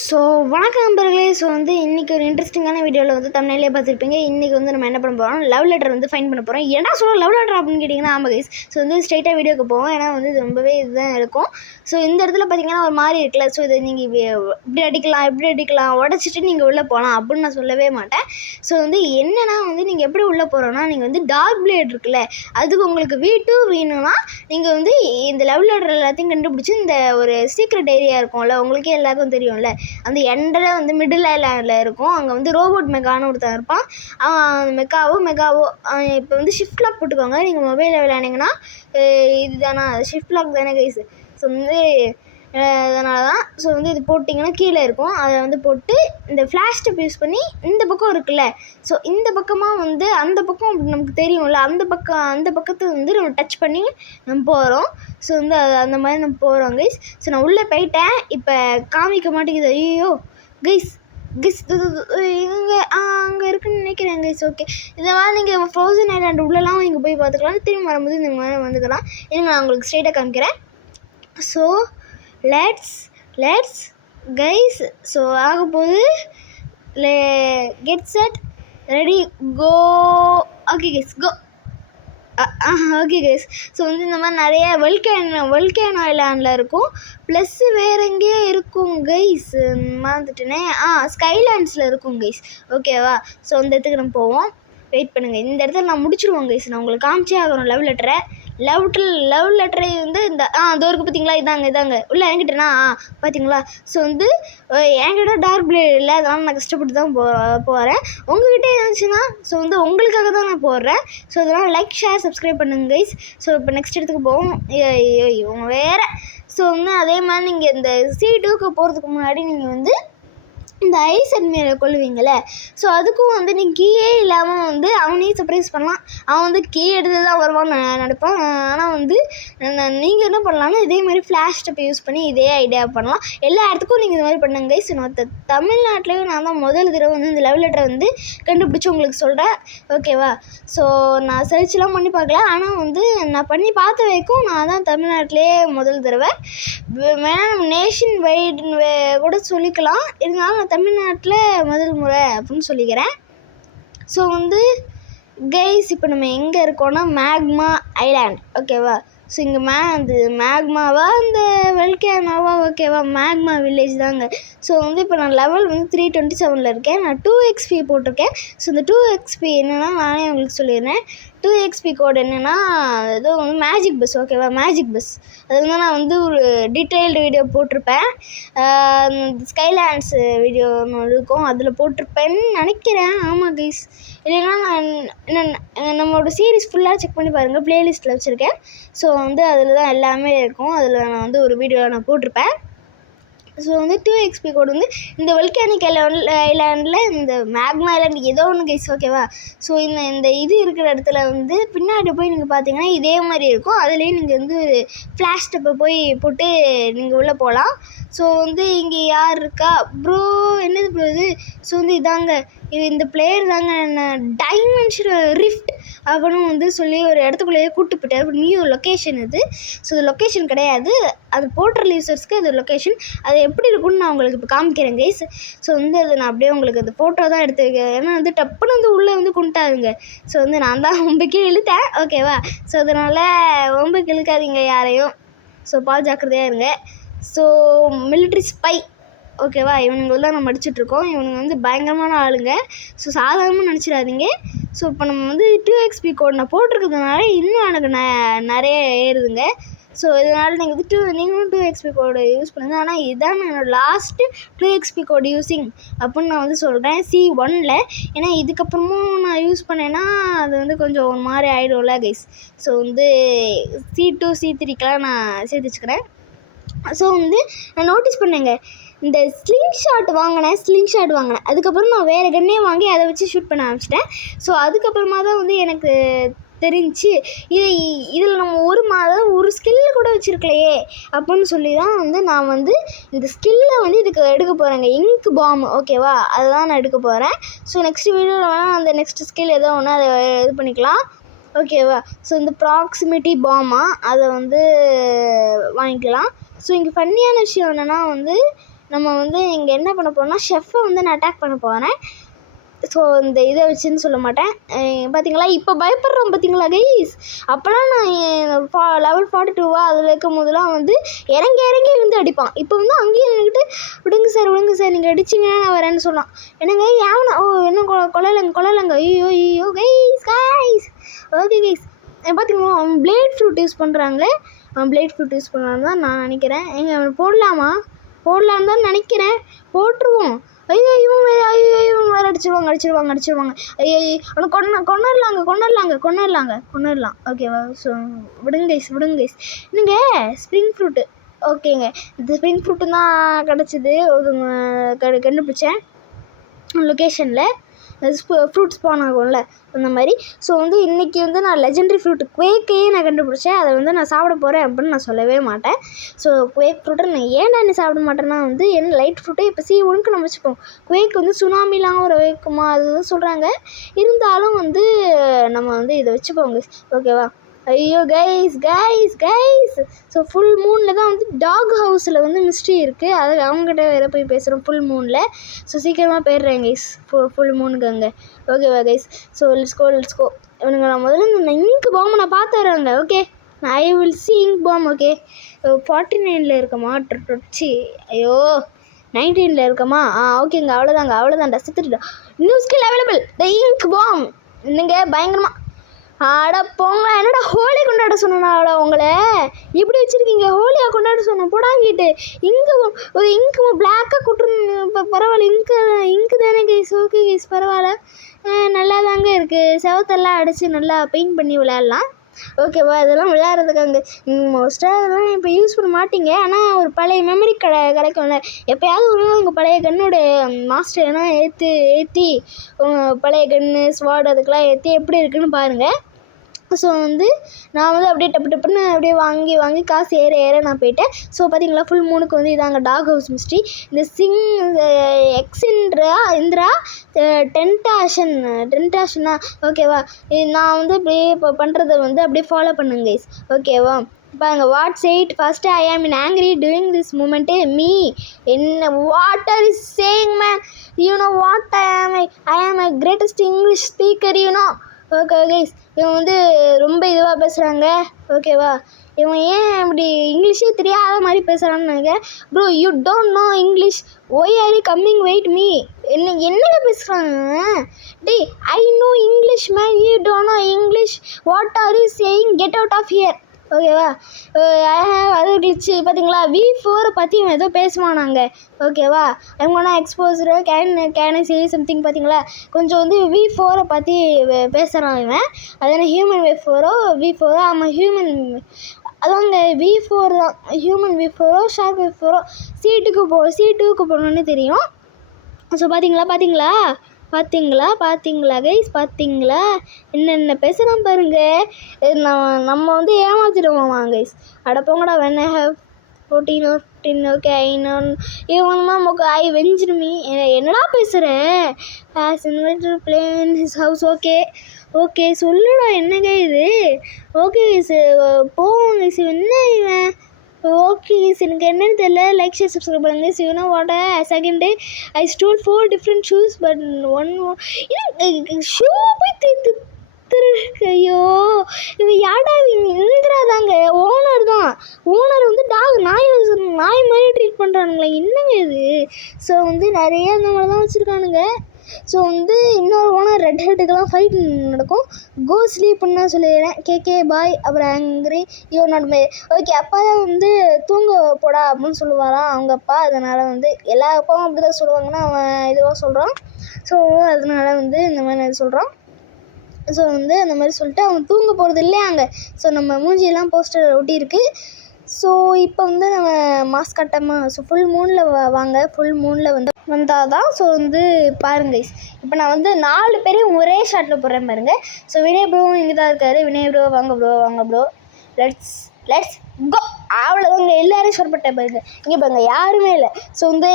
So வணக்கம் நண்பர்களே. So இன்றைக்கி ஒரு இன்ட்ரெஸ்டிங்கான வீடியோவில் தமிழ்லேயே பார்த்துருப்பீங்க. இன்றைக்கி நம்ம என்ன பண்ண போகிறோம், லவ் லெட்டர் ஃபைண்ட் பண்ண போகிறோம். ஏன்னா சொல்ல லவ் லெட்டர் அப்படின்னு கேட்டிங்கன்னா ஆமாம் கைஸ். ஸோ ஸ்ட்ரெயிட்டாக வீடியோக்கு போவோம். ஏன்னா இது ரொம்பவே இதுதான் இருக்கும். ஸோ இந்த இடத்துல பார்த்திங்கன்னா ஒரு மாதிரி இருக்குல்ல. ஸோ இதை நீங்கள் இப்படி அடிக்கலாம் உடச்சிட்டு நீங்கள் உள்ளே போகலாம் அப்படின்னு நான் சொல்லவே மாட்டேன். ஸோ என்னென்னா நீங்கள் எப்படி உள்ளே போகிறோன்னா, நீங்கள் டார்க் பிளேட் இருக்குல்ல, அதுக்கு உங்களுக்கு V2 வேணும்னா நீங்கள் இந்த லவ் லெட்டர் எல்லாத்தையும் கண்டுபிடிச்சி இந்த ஒரு சீக்ரெட் ஏரியா இருக்கும்ல, உங்களுக்கே எல்லாருக்கும் தெரியும்ல, அந்த எண்டில் மிடில் ஐலாண்டில் இருக்கும். அங்கே ரோபோட் மெகான்னு ஒருத்தன் இருப்பான். மெகாவோ இப்போ ஷிஃப்ட் லாக் போட்டுக்கோங்க. நீங்கள் மொபைலில் விளையாண்டிங்கன்னா இதுதானா ஷிஃப்ட் லாக் தானே கைஸ். ஸோ அதனால தான். ஸோ இது போட்டிங்கன்னா கீழே இருக்கும். அதை போட்டு இந்த ஃப்ளாஷ் ஸ்டெப் யூஸ் பண்ணி இந்த பக்கம் இருக்குல்ல, ஸோ இந்த பக்கமாக அந்த பக்கம் நமக்கு தெரியும்ல, அந்த பக்கத்தை நம்ம டச் பண்ணி நம்ம போகிறோம். ஸோ அந்த மாதிரி நம்ம போகிறோம் கைஸ். ஸோ நான் உள்ளே போயிட்டேன். இப்போ காமிக்க மாட்டேங்குது. ஐயோ கைஸ் இங்கே அங்கே இருக்குன்னு நினைக்கிறேன் கைஸ். ஓகே, இந்த மாதிரி நீங்கள் ஃப்ரோசன் ஐலாண்டு உள்ளெல்லாம் நீங்கள் போய் பார்த்துக்கலாம். திரும்பி வரும்போது இந்த மாதிரி வந்துக்கலாம். இருங்க நான் உங்களுக்கு ஸ்ட்ரெயிட்டாக காமிக்கிறேன். So let's guys. ஸோ ஆகப்போது get set ready go. Okay guys, go. Okay guys. So இந்த மாதிரி நிறைய வல்கேனோ ஐலாண்டில் இருக்கும். ப்ளஸ்ஸு வேறு எங்கேயோ இருக்கும் கைஸ், மறந்துட்டேனே. ஸ்கைலாண்ட்ஸில் இருக்கும் கைஸ். ஓகேவா? ஸோ அந்த இடத்துக்கு நம்ம போவோம். வெயிட் பண்ணுங்கள். இந்த இடத்துல நான் முடிச்சிடுவோம் கைஸ். நான் உங்களுக்கு காமிச்சே ஆகணும் லவ் லெட்டரை. லவ் லெட்டரை இந்த இதோ இருக்குது பார்த்தீங்களா, இதாங்க உள்ளே என்கிட்டனா பார்த்தீங்களா. ஸோ என்கிட்ட டார்க் பிளேட் இல்லை, அதனால் நான் கஷ்டப்பட்டு தான் போகிறேன். உங்கள்கிட்ட இருந்துச்சுன்னா ஸோ உங்களுக்காக தான் நான் போடுறேன். ஸோ அதனால் லைக் ஷேர் சப்ஸ்கிரைப் பண்ணுங்க கைஸ். ஸோ இப்போ நெக்ஸ்ட் இடத்துக்கு போவோம். இவங்க வேறு. ஸோ அதே மாதிரி நீங்கள் இந்த C2க்கு போகிறதுக்கு முன்னாடி நீங்கள் இந்த ஐஸ் அட்மிரலை கொள்ளுவீங்கள, ஸோ அதுக்கும் நீங்கள் கீயே இல்லாமல் அவனையும் சர்ப்ரைஸ் பண்ணலாம். அவன் கீ எடுத்து தான் வருவான்னு நினைப்பான். ஆனால் நீங்கள் என்ன பண்ணலாம்னா இதே மாதிரி ஃப்ளாஷ் ஸ்டெப் யூஸ் பண்ணி இதே ஐடியா பண்ணலாம். எல்லா இடத்துக்கும் நீங்கள் இது மாதிரி பண்ணுங்க கைஸ். நான் தமிழ்நாட்டிலையும் நான் தான் முதல் தடவை இந்த லவ் லெட்டரை கண்டுபிடிச்சி உங்களுக்கு சொல்கிறேன். ஓகேவா? ஸோ நான் சர்ச்லாம் பண்ணி பார்க்கல, ஆனால் நான் பண்ணி பார்த்த வரைக்கும் நான் தான் தமிழ்நாட்டிலே முதல் தடவை. வேணால் நேஷன் வைடுன்னு கூட சொல்லிக்கலாம். இருந்தாலும் தமிழ்நாட்டில் முதல் முறை அப்படின்னு சொல்லிக்கிறேன். ஸோ கைஸ் இப்போ நம்ம எங்கே இருக்கோன்னா மேக்மா ஐலாண்ட். ஓகேவா? ஸோ இங்கே மேக்மாவா இந்த வல்கேனோவா? ஓகேவா, மேக்மா வில்லேஜ் தாங்க. ஸோ இப்போ நான் லெவல் 327 இருக்கேன். நான் 2 XP போட்டிருக்கேன். ஸோ இந்த 2 XP என்னென்னா நானே உங்களுக்கு சொல்லிடுறேன். 2 XP கோடு என்னென்னா ஏதோ மேஜிக் பஸ். ஓகேவா, மேஜிக் பஸ். அது நான் ஒரு டீட்டெயில்டு வீடியோ போட்டிருப்பேன். ஸ்கைலாண்ட்ஸ் வீடியோ ஒன்று இருக்கும், அதில் போட்டிருப்பேன்னு நினைக்கிறேன். ஆமாம் கைஸ். இல்லைன்னா நம்மளோட சீரீஸ் ஃபுல்லாக செக் பண்ணி பாருங்கள், ப்ளேலிஸ்ட்டில் வச்சுருக்கேன். ஸோ அதில் தான் எல்லாமே இருக்கும். அதில் நான் ஒரு வீடியோ நான் போட்டிருப்பேன். ஸோ 2 XP கோடு இந்த வல்கேனிக் ஐலாண்டில் இந்த மேக்மா ஐலாண்ட் ஏதோ ஒன்று கைஸ். ஓகேவா? ஸோ இந்த இது இருக்கிற இடத்துல பின்னாடி போய் நீங்கள் பார்த்தீங்கன்னா இதே மாதிரி இருக்கும். அதுலேயே நீங்கள் ஒரு ஃப்ளாஷ் ஸ்டெப்பை போய் போட்டு நீங்கள் உள்ளே போகலாம். ஸோ இங்கே யார் இருக்கா ப்ரோ? என்னது ப்ரோ இது? ஸோ இதாங்க இந்த பிளேயர் தாங்க டைமென்ஷனல் ரிஃப்ட் அப்படின்னு சொல்லி ஒரு இடத்துக்குள்ளேயே கூப்பிட்டு போயிட்டார். நியூ லொக்கேஷன் இது. ஸோ இது லொக்கேஷன் கிடையாது, அது போர்ட்டல் யூசர்ஸ்க்கு அது லொக்கேஷன். அது எப்படி இருக்குன்னு நான் உங்களுக்கு இப்போ காமிக்கிறேன் கைஸ். ஸோ அது நான் அப்படியே உங்களுக்கு அது ஃபோட்டோ தான் எடுத்து வைக்கிறேன். ஏன்னா டப்புன்னு உள்ளே கொண்டுட்டாதுங்க. ஸோ நான் தான் ஒம்புக்கே இழுத்தேன். ஓகேவா? ஸோ அதனால் ஒம்புக்கு இழுக்காதீங்க யாரையும். ஸோ ஜாக்கிரதையாக இருங்க. So military spy. ஓகேவா? இவனுங்க தான் நம்ம அடிச்சிட்ருக்கோம். இவனுங்க பயங்கரமான ஆளுங்க. ஸோ சாதாரணமாக நினச்சிடாதீங்க. ஸோ இப்போ நம்ம 2 XP கோட் நான் போட்டிருக்கிறதுனால இன்னும் எனக்கு நிறைய ஏறுதுங்க. ஸோ இதனால் நீங்கள் நீங்களும் 2 XP கோடு யூஸ் பண்ணுங்கள். ஆனால் இதுதான் என்னோடய லாஸ்ட்டு 2 XP கோடு யூஸிங் அப்படின்னு நான் சொல்கிறேன் C1ல். ஏன்னா இதுக்கப்புறமும் நான் யூஸ் பண்ணேன்னா அது கொஞ்சம் ஒரு மாதிரி ஆகிடும்ல கைஸ். ஸோ C2 C3க்கெலாம் நான் சேர்த்து வச்சுக்கிறேன். ஸோ நான் நோட்டீஸ் பண்ணேங்க, இந்த ஸ்லிங் ஷாட் வாங்கினேன். அதுக்கப்புறம் நான் வேறு கன்னே வாங்கி அதை வச்சு ஷூட் பண்ண ஆரம்பிச்சிட்டேன். ஸோ அதுக்கப்புறமா தான் எனக்கு தெரிஞ்சு இதில் நம்ம ஒரு ஸ்கில்லு கூட வச்சுருக்கலையே அப்படின்னு சொல்லி தான் நான் இந்த ஸ்கில்லை இதுக்கு எடுக்க போகிறேங்க. Ink bomb. ஓகேவா? அதுதான் நான் எடுக்க போகிறேன். ஸோ நெக்ஸ்ட் வீடியோவில் வேணால் அந்த நெக்ஸ்ட் ஸ்கில் ஏதோ ஒன்று அதை இது பண்ணிக்கலாம். ஓகேவா? ஸோ இந்த ப்ராக்சிமிட்டி பாமா அதை வாங்கிக்கலாம். ஸோ இங்கே ஃபன்னியான விஷயம் என்னென்னா நம்ம வந்து இங்கே என்ன பண்ண போகிறோம்னா ஷெஃப்பை வந்து நான் அட்டாக் பண்ண போகிறேன். ஸோ இந்த இதை வச்சுன்னு சொல்ல மாட்டேன். பார்த்தீங்களா இப்போ பயப்படுறோம் பார்த்தீங்களா கைஸ். அப்போலாம் நான் level 42 அதில் இருக்கும் போதெல்லாம் வந்து இறங்கி விழுந்து அடிப்பான். இப்போ வந்து அங்கேயே நின்றுக்கிட்டு விடுங்க சார் நீங்கள் அடிச்சிங்கன்னா நான் வரேன்னு சொன்னான். என்னங்க ஏவனா என்ன கொள்ளலைங்க ஐயோ கைஸ். ஓகே கைஸ் பார்த்தீங்களா அவன் பிளேட் ஃப்ரூட் யூஸ் பண்ணுறாங்களே. அவன் பிளேட் ஃப்ரூட் யூஸ் பண்ணலான்னு தான் நான் நினைக்கிறேன். அவன் போடலான்னு தான் நினைக்கிறேன். போட்டுருவோம். ஐயோ இவன் வேறு அடிச்சிருவாங்க. ஐயோ அவனை கொண்டுடலாம். ஓகேவா. ஸோ விடுங்க கைஸ். என்னங்க ஸ்ப்ரிங் ஃப்ரூட்டு. ஓகேங்க இந்த ஸ்ப்ரிங் ஃப்ரூட்டு தான் கிடச்சிது. கண்டுபிடிச்சேன் லொக்கேஷனில். ஃப்ரூட் ஸ்பான் ஆகும்ல அந்த மாதிரி. ஸோ வந்து இன்றைக்கி வந்து நான் லெஜெண்டரி ஃப்ரூட்டு குவேக்கையே நான் கண்டுபிடிச்சேன். அதை வந்து நான் சாப்பிட போகிறேன் அப்படின்னு நான் சொல்லவே மாட்டேன். ஸோ குவேக் ஃப்ரூட்டை நான் ஏன்டா நீ சாப்பிட மாட்டேன்னா வந்து என்ன லைட் ஃப்ரூட்டை இப்போ C1க்கு நம்ம வச்சுப்போம். குவேக் வந்து சுனாமிலாம் ஒரு வைக்குமா அது சொல்கிறாங்க. இருந்தாலும் வந்து நம்ம வந்து இதை வச்சுப்போம் ஓகேவா. ஐயோ கைஸ். ஸோ ஃபுல் மூனில் தான் வந்து டாக் ஹவுஸில் வந்து மிஸ்ட்ரி இருக்குது. அது அவங்ககிட்ட வேறு போய் பேசுகிறோம் ஃபுல் மூனில். ஸோ சீக்கிரமாக போயிடுறேன் கைஸ் ஃபுல் மூனுக்கு அங்கே. ஓகேவா கைஸ். So let's go. இவனுங்க நான் முதல்ல இந்த இங்க் பாம்பை நான் பார்த்து வராங்க. Okay I will see ink bomb. Okay 49 இருக்கமா ஐயோ 19 இருக்கமா. ஓகேங்க அவ்வளோதான்டா செத்துட்டா. New skill available the ink bomb. என்னங்க பயங்கரமாக ஆடா போங்க. என்னடா ஹோலி கொண்டாட சொன்னாடா உங்களை இப்படி வச்சுருக்கீங்க. ஹோலியாக கொண்டாட சொன்னேன் போடாங்கிட்டு. இங்கு பிளாக்காக கொட்டுருன்னு. இப்போ பரவாயில்ல இங்கு தானே கைஸ். ஓகே கைஸ் பரவாயில்ல நல்லா தாங்க இருக்குது. செவத்தெல்லாம் அடித்து நல்லா பெயிண்ட் பண்ணி விளையாடலாம். ஓகேவா. இதெல்லாம் விளையாடுறதுக்கு அங்கே மோஸ்ட்டாக அதெல்லாம் இப்போ யூஸ் பண்ண மாட்டீங்க. ஆனால் ஒரு பழைய மெமரி கிடைக்கும்ல. எப்போயாவது ஒரு உங்கள் பழைய கன்னோட மாஸ்டர் ஏன்னா ஏற்றி உங்கள் பழைய கன்று ஸ்வாட் அதுக்கெலாம் ஏற்றி எப்படி இருக்குன்னு பாருங்கள். ஸோ வந்து நான் வந்து அப்படியே டப்புன்னு அப்படியே வாங்கி காசு ஏற நான் போயிட்டேன். ஸோ பார்த்தீங்களா ஃபுல் மூணுக்கு வந்து இதாங்க டாக் ஹவுஸ் மிஸ்ட்ரி. இந்த இந்திரா டென்டாஷனா ஓகேவா. நான் வந்து அப்படியே இப்போ பண்ணுறதை வந்து அப்படியே ஃபாலோ பண்ணுங்க கைஸ். ஓகேவா. பாருங்க watts 8 first I am in angry doing this moment me என்ன what are is saying man you know what I am a greatest English speaker you know. Okay guys இவன் வந்து ரொம்ப இதுவாக பேசுகிறாங்க. ஓகேவா. இவன் ஏன் இப்படி இங்கிலீஷே தெரியாத மாதிரி பேசுகிறான்னு நினைக்கிறேன். Bro you don't know English why are you coming wait me. என்னங்க பேசுகிறாங்க. டேய் I know English man you don't know English what are you saying get out of here. ஓகேவா. அது கிளிச்சு பார்த்தீங்களா V4 பற்றி இவன் ஏதோ பேசுவானாங்க. ஓகேவா. அவங்கன்னா எக்ஸ்போசரு கேன் சே சம்திங் பார்த்தீங்களா. கொஞ்சம் வந்து V4 பற்றி பேசுகிறான் இவன். அது என்ன ஹியூமன் V4 ஆமாம் ஹியூமன் அதாங்க V4 தான். ஹியூமன் V4 ஷார்க் V4 C2க்கு போகணுன்னு தெரியும். ஸோ பார்த்தீங்களா கைஸ் என்னென்ன பேசுகிறான் பாருங்க. நம்ம வந்து ஏமாத்திடுவோமா கைஸ். அட போங்கடா when I have 14 or 10 okay I know இவன் நமக்கு ஐ வெஞ்சிருமி என்னடா பேசுகிறேன். Play in his house. Okay சொல்லுடா என்னங்க இது. ஓகே போவோம் கைஸ். என்ன இவன். ஓகே எனக்கு என்னன்னு தெரியல. லைக் ஷேர் சப்ஸ்கிரைப் பண்ணுங்க. So you know watt second day I stole 4 different shoes but one shoe போய் ஐயோ இவன் யாடா இந்திரா தாங்க ஓனர் வந்து நாய் மாதிரி ட்ரீட் பண்ணுறானுங்களே என்னங்க இது. ஸோ வந்து நிறைய அந்த மாதிரி தான் வச்சுருக்கானுங்க. ஸோ வந்து இன்னொரு ஓனர் ரெட் ஹெட்டுக்கெல்லாம் ஃபைட் நடக்கும். கோ ஸ்லீப்னு தான் சொல்லிடுறேன். கேகே பாய் அப்புறம் angry you not May. Okay அப்பா தான் வந்து தூங்க போடா அப்படின்னு சொல்லுவாராம் அவங்க அப்பா. அதனால் வந்து எல்லா அப்பாவும் அப்படி தான் சொல்லுவாங்கன்னா அவன் இதுவாக சொல்கிறான். ஸோ அதனால வந்து இந்த மாதிரி சொல்கிறான். ஸோ வந்து அந்த மாதிரி சொல்லிட்டு அவன் தூங்க போகிறது இல்லையாங்க. ஸோ நம்ம மூஞ்சியெல்லாம் போஸ்டர் ஒட்டியிருக்கு. ஸோ இப்போ வந்து நம்ம மாஸ்க் கட்டாமல் ஸோ ஃபுல் மூனில் வாங்க. ஃபுல் மூனில் வந்தால் தான். ஸோ வந்து பாருங்க கைஸ் இப்போ நான் வந்து 4 பேரையும் ஒரே ஷாட்டில் போடுறேன் பாருங்கள். ஸோ வினய் ப்ரோவும் இங்கே தான் இருக்காரு. வினய் ப்ரோ வாங்க ப்ரோ லெட்ஸ் கோ. அவ்வளோதாங்க எல்லாரும் ஷார்ட் பாருங்க. இங்கே பாருங்க யாருமே இல்லை. ஸோ வந்து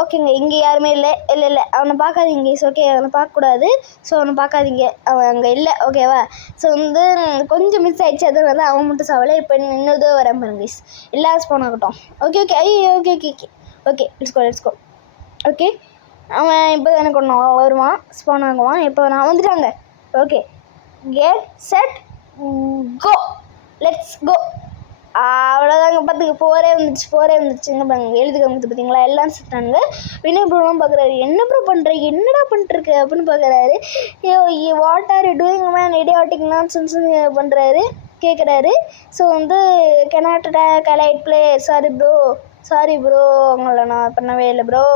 ஓகேங்க இங்கே யாருமே இல்லை அவனை பார்க்காதீங்க. ஓகே அவனை பார்க்கக்கூடாது. ஸோ அவனை பார்க்காதீங்க அவன் அங்கே இல்லை. ஓகேவா. ஸோ வந்து கொஞ்சம் மிஸ் ஆகிடுச்சு. அது வந்து அவன் மட்டும் சாவலை. இப்போ இன்னொரு வரேன் பாருங்க கைஸ். எல்லாரும் ஸ்பான் ஆகட்டும். ஓகே ஐயோ okay okay let's go okay அவன் இப்போ எனக்கு ஒன்று வருவான் ஸ்பான் ஆகுவான். இப்போ நான் வந்துட்டாங்க. Okay get set go let's go. அவ்வளோதாங்க. பார்த்துக்க போரே வந்துடுச்சுங்க பாருங்க. எழுதுக்காங்க பார்த்தீங்களா எல்லாம் செட்டானுங்க. வினய் ப்ரோலாம் பார்க்குறாரு. என்ன ப்ரோ பண்ணுற, என்னடா பண்ணிட்டுருக்கு அப்படின்னு பார்க்குறாரு. What are you doing man, idiotic nonsense பண்ணுறாரு கேட்குறாரு. ஸோ வந்து கெனாட் கலைட் ப்ளே சாரி ப்ரோ அவங்கள நான் பண்ணவே இல்லை bro.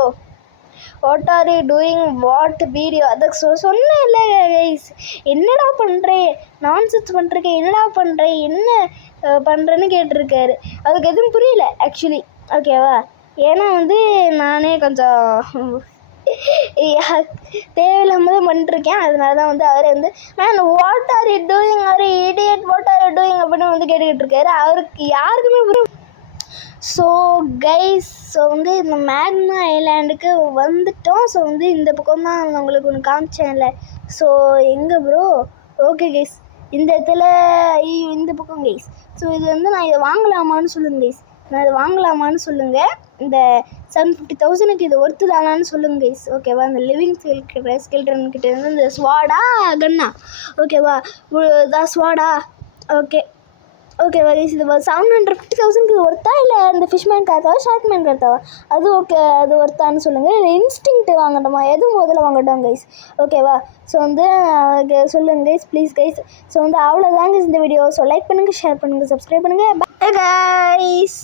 What are you doing what video அதை சொன்னேன் இல்லை கைஸ். என்னடா பண்ணுறேன் நான்சென்ஸ் பண்ணுறேன், என்னடா பண்ணுறேன், என்ன பண்ணுறேன்னு கேட்டிருக்காரு. அதுக்கு எதுவும் புரியல ஆக்சுவலி. ஓகேவா, ஏன்னா வந்து நானே கொஞ்சம் தேவையில்லாமல் பண்ணிட்டுருக்கேன். அதனால தான் வந்து அவரே வந்து man what are you doing are idiot what are you doing அப்படின்னு வந்து கேட்டுக்கிட்டு இருக்காரு. அவருக்கு யாருக்குமே புரியும். ஸோ கைஸ், ஸோ வந்து இந்த மேக்னா ஐலாண்டுக்கு வந்துட்டோம். ஸோ வந்து இந்த பக்கம் தான் உங்களுக்கு ஒன்று காமிச்சேன்ல. ஸோ எங்கே ப்ரோ? ஓகே கைஸ், இந்த இடத்துல இந்த பக்கம் கைஸ். ஸோ இது வந்து நான் இதை வாங்கலாமான்னு சொல்லுங்கள் கைஸ். நான் இதை வாங்கலாமான்னு சொல்லுங்கள். இந்த 750,000க்கு இது ஒர்த்து தானான்னு சொல்லுங்கள் கைஸ். ஓகேவா, இந்த லிவிங் ஸ்கெல்டன்கிட்ட இருந்து இந்த ஸ்வாடா கன்னா ஓகேவா, இதான் ஸ்வாடா. ஓகேவா கைஸ், இது 750,000க்கு ஒர்த்தா இல்லை இந்த ஃபிஷ்மேன் கார்த்தாவா ஷார்க்மேன் கார்த்தாவா அது ஓகே அது ஒர்த்தான்னு சொல்லுங்கள். இல்லை இன்ஸ்டிங்க்ட் வாங்கட்டுமா, எதுவும் முதல்ல வாங்கட்டும் கைஸ். ஓகேவா, ஸோ வந்து சொல்லுங்கள் கைஸ் ப்ளீஸ் கைஸ். ஸோ வந்து அவ்வளோதாங்க இந்த வீடியோ. ஸோ லைக் பண்ணுங்கள், ஷேர் பண்ணுங்கள், சப்ஸ்கிரைப் பண்ணுங்கள். Bye guys.